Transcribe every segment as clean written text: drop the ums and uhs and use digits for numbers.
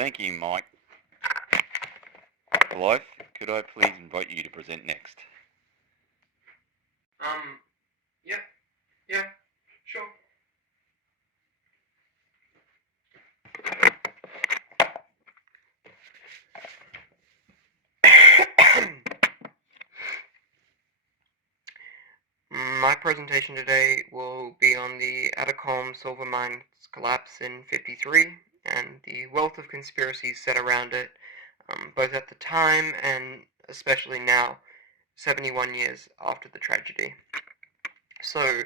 Thank you, Mike. Blythe, could I please invite you to present next? Yeah, yeah, sure. My presentation today will be on the Atacom silver mine's collapse in '53 and the wealth of conspiracies set around it, both at the time and especially now, 71 years after the tragedy. So,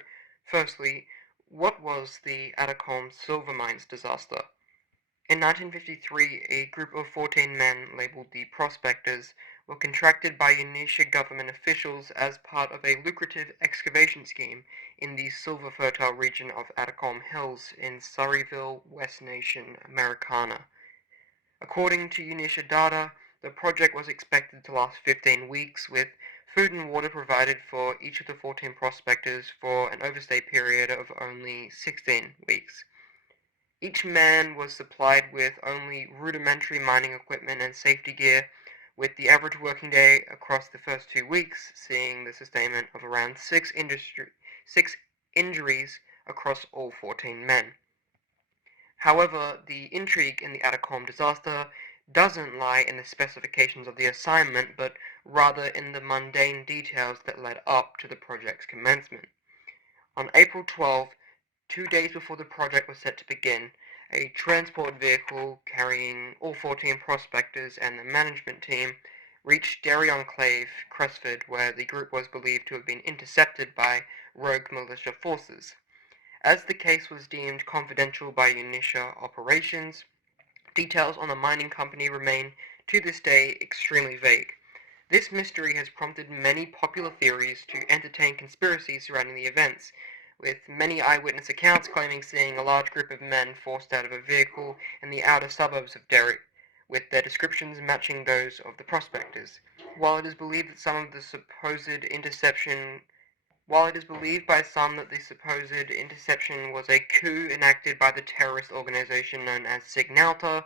firstly, what was the Atacom silver mines disaster? In 1953, a group of 14 men, labeled the Prospectors, were contracted by Unisha government officials as part of a lucrative excavation scheme in the silver-fertile region of Atacom Hills in Surreyville, West Nation, Americana. According to Unisha data, the project was expected to last 15 weeks, with food and water provided for each of the 14 prospectors for an overstay period of only 16 weeks. Each man was supplied with only rudimentary mining equipment and safety gear, with the average working day across the first 2 weeks seeing the sustainment of around six injuries across all 14 men. However, the intrigue in the Atacom disaster doesn't lie in the specifications of the assignment, but rather in the mundane details that led up to the project's commencement. On April 12, 2 days before the project was set to begin, a transport vehicle carrying all 14 prospectors and the management team reached Derry Enclave, Cresford, where the group was believed to have been intercepted by rogue militia forces. As the case was deemed confidential by Unisha operations, details on the mining company remain, to this day, extremely vague. This mystery has prompted many popular theories to entertain conspiracies surrounding the events, with many eyewitness accounts claiming seeing a large group of men forced out of a vehicle in the outer suburbs of Derry, with their descriptions matching those of the prospectors. While it is believed that some of the supposed interception While it is believed by some that the supposed interception was a coup enacted by the terrorist organization known as Signalta,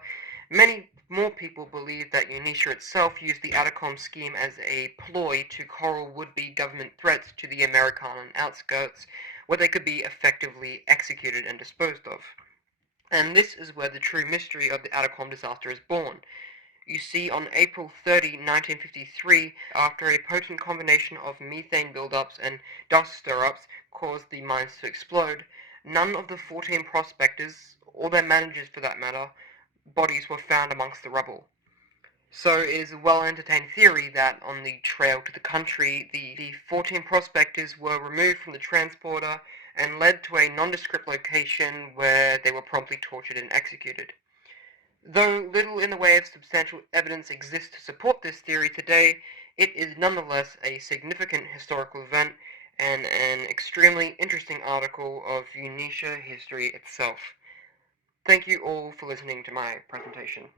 many more people believe that Unisha itself used the Atacom scheme as a ploy to coral would-be government threats to the American outskirts, where they could be effectively executed and disposed of. And this is where the true mystery of the Atacom disaster is born. You see, on April 30, 1953, after a potent combination of methane buildups and dust stir-ups caused the mines to explode, none of the 14 prospectors, or their managers for that matter, bodies were found amongst the rubble. So it is a well-entertained theory that on the trail to the country, the 14 prospectors were removed from the transporter and led to a nondescript location where they were promptly tortured and executed. Though little in the way of substantial evidence exists to support this theory today, it is nonetheless a significant historical event and an extremely interesting article of Unisha history itself. Thank you all for listening to my presentation.